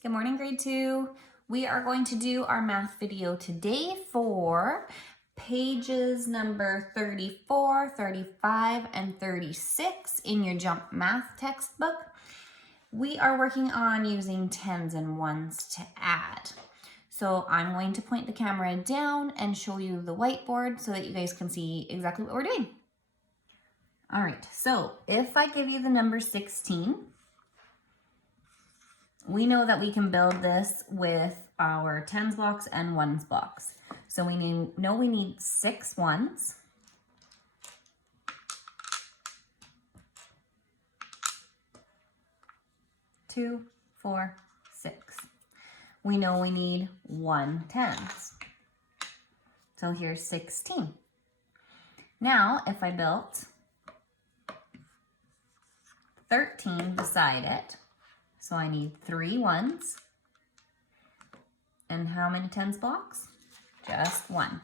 Good morning, grade 2. We are going to do our math video today for pages number 34, 35, and 36 in your Jump Math textbook. We are working on using tens and ones to add. So I'm going to point the camera down and show you the whiteboard so that you guys can see exactly what we're doing. All right, so if I give you the number 16, we know that we can build this with our tens box and ones box. So we know we need 6 ones. Two, 4, 6. We know we need 1 tens. So here's 16. Now, if I built 13 beside it, so I need 3 ones. And how many tens blocks? Just 1.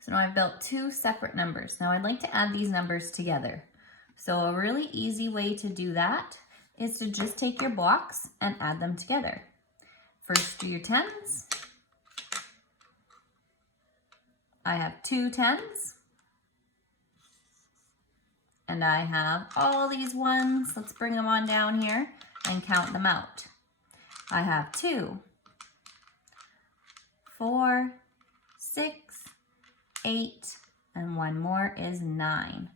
So now I've built 2 separate numbers. Now I'd like to add these numbers together. So a really easy way to do that is to just take your blocks and add them together. First do your tens. I have 2 tens. And I have all these ones. Let's bring them on down here and count them out. I have 2, 4, 6, 8, and one more is 9.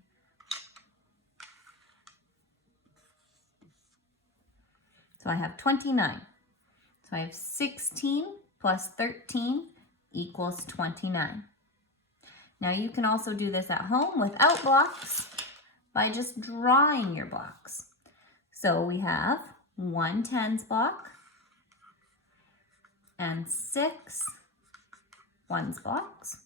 So I have 29. So I have 16 plus 13 equals 29. Now you can also do this at home without blocks by just drawing your blocks. So we have 1 tens block and 6 ones blocks.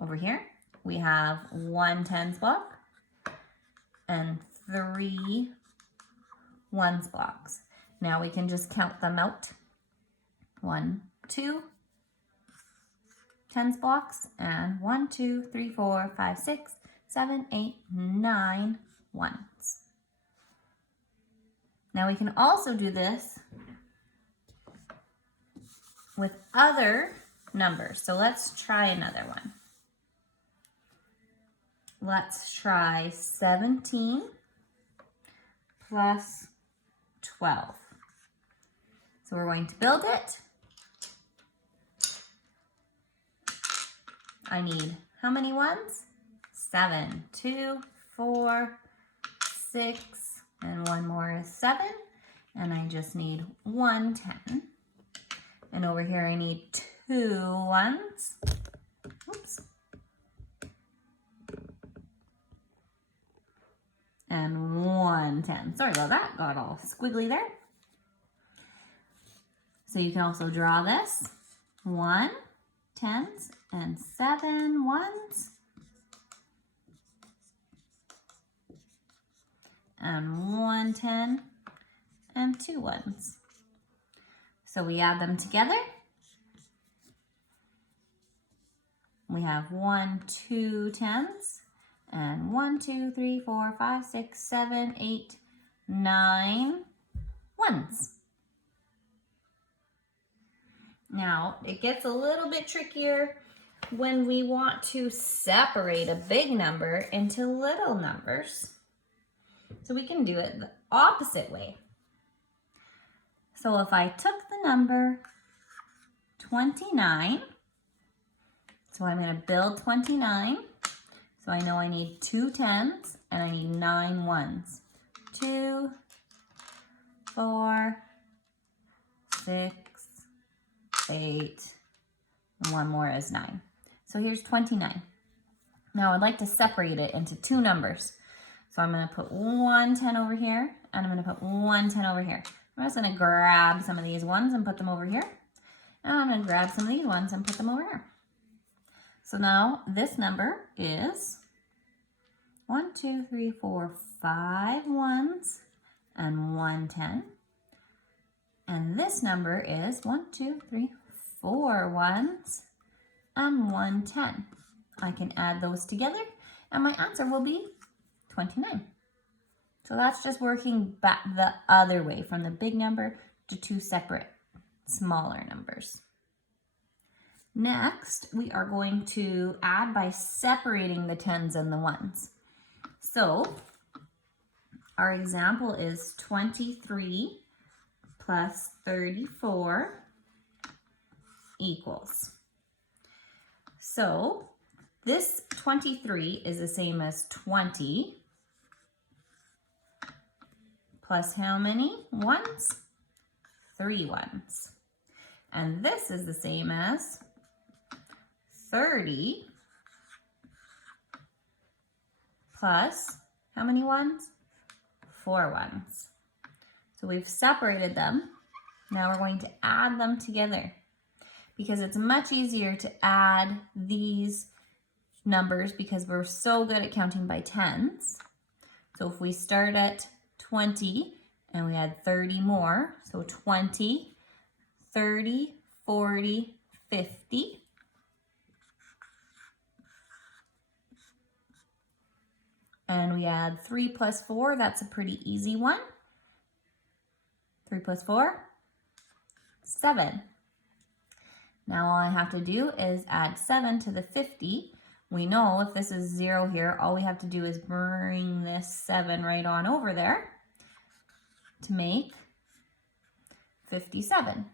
Over here we have 1 tens block and 3 ones blocks. Now we can just count them out. 1, 2 tens blocks and 1, 2, 3, 4, 5, 6, 7, 8, 9 ones. Now we can also do this with other numbers. So let's try another one. Let's try 17 plus 12. So we're going to build it. I need how many ones? 7, 2, 4, 6, and one more is 7. And I just need 1 10. And over here I need 2 ones. Oops. And 1 10. Sorry about that, got all squiggly there. So you can also draw this. 1 tens and 7 ones. And 1 10 and 2 ones. So we add them together. We have 1, 2 tens and 1, 2, 3, 4, 5, 6, 7, 8, 9 ones. Now it gets a little bit trickier when we want to separate a big number into little numbers. So we can do it the opposite way. So if I took the number 29, so I'm going to build 29. So I know I need 2 tens and I need 9 ones. 2, 4, 6, 8, and one more is 9. So here's 29. Now I'd like to separate it into 2 numbers. So I'm going to put 1 10 over here, and I'm going to put 1 10 over here. I'm just going to grab some of these ones and put them over here. And I'm going to grab some of these ones and put them over here. So now this number is 1, 2, 3, 4, 5 ones and 1 10. And this number is 1, 2, 3, 4 ones and 1 10. I can add those together and my answer will be 29. So that's just working back the other way from the big number to two separate smaller numbers. Next, we are going to add by separating the tens and the ones. So our example is 23 plus 34 equals. So this 23 is the same as 20 plus how many ones? 3 ones. And this is the same as 30 plus how many ones? 4 ones. So we've separated them. Now we're going to add them together because it's much easier to add these numbers because we're so good at counting by tens. So if we start at 20 and we add 30 more, so 20, 30, 40, 50. And we add 3 plus 4, that's a pretty easy one. 3 plus 4, 7. Now all I have to do is add 7 to the 50. We know if this is 0 here, all we have to do is bring this 7 right on over there to make 57.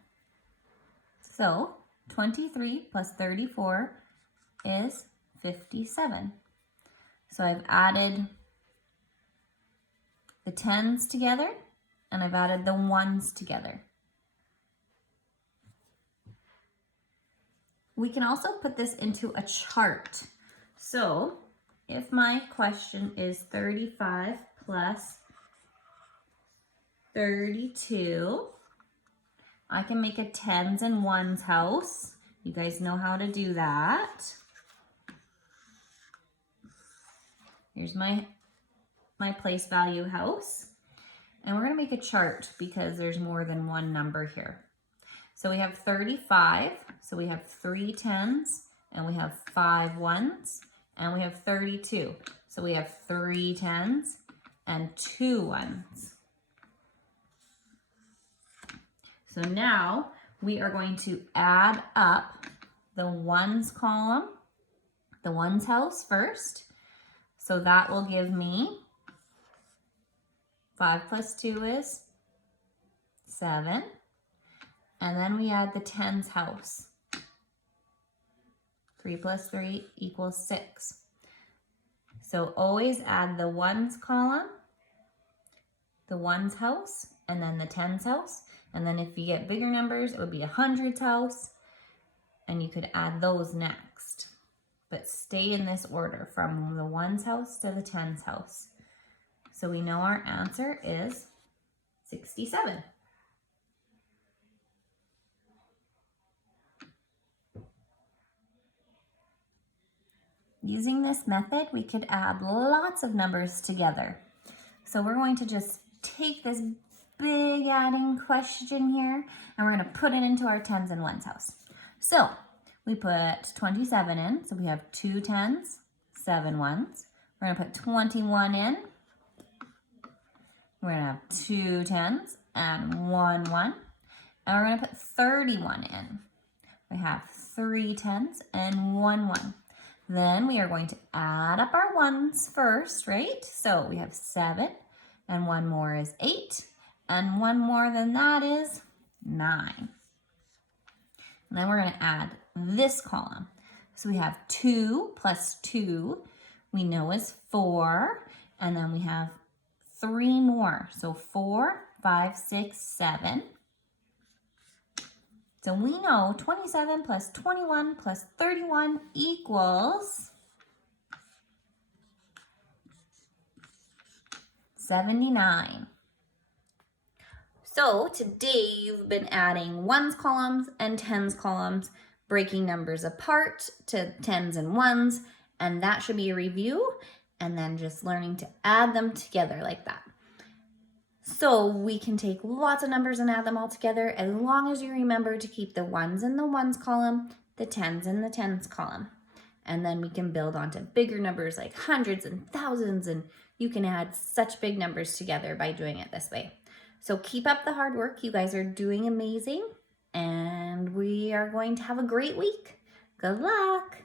So 23 plus 34 is 57. So I've added the tens together and I've added the ones together. We can also put this into a chart. So if my question is 35 plus 32, I can make a tens and ones house. You guys know how to do that. Here's my place value house. And we're gonna make a chart because there's more than one number here. So we have 35, so we have 3 tens, and we have 5 ones, and we have 32. So we have 3 tens and 2 ones. So now we are going to add up the ones column, the ones house first. So that will give me 5 plus 2 is 7. And then we add the tens house. 3 plus 3 equals 6. So always add the ones column, the ones house, and then the tens house. And then if you get bigger numbers, it would be a hundreds house. And you could add those next. But stay in this order from the ones house to the tens house. So we know our answer is 67. Using this method, we could add lots of numbers together. So we're going to just take this big adding question here and we're going to put it into our tens and ones house. So we put 27 in, so we have 2 tens, 7 ones. We're going to put 21 in. We're going to have 2 tens and 1 one. And we're going to put 31 in. We have 3 tens and 1 one. Then we are going to add up our ones first, right? So we have 7, and 1 more is 8, and 1 more than that is 9. And then we're going to add this column. So we have 2 plus 2, we know is 4, and then we have 3 more. So 4, 5, 6, 7. So we know 27 plus 21 plus 31 equals 79. So today you've been adding ones columns and tens columns, breaking numbers apart to tens and ones, and that should be a review, and then just learning to add them together like that. So we can take lots of numbers and add them all together as long as you remember to keep the ones in the ones column, the tens in the tens column. And then we can build onto bigger numbers like hundreds and thousands and You can add such big numbers together by doing it this way. So keep up the hard work. You guys are doing amazing, and we are going to have a great week. Good luck.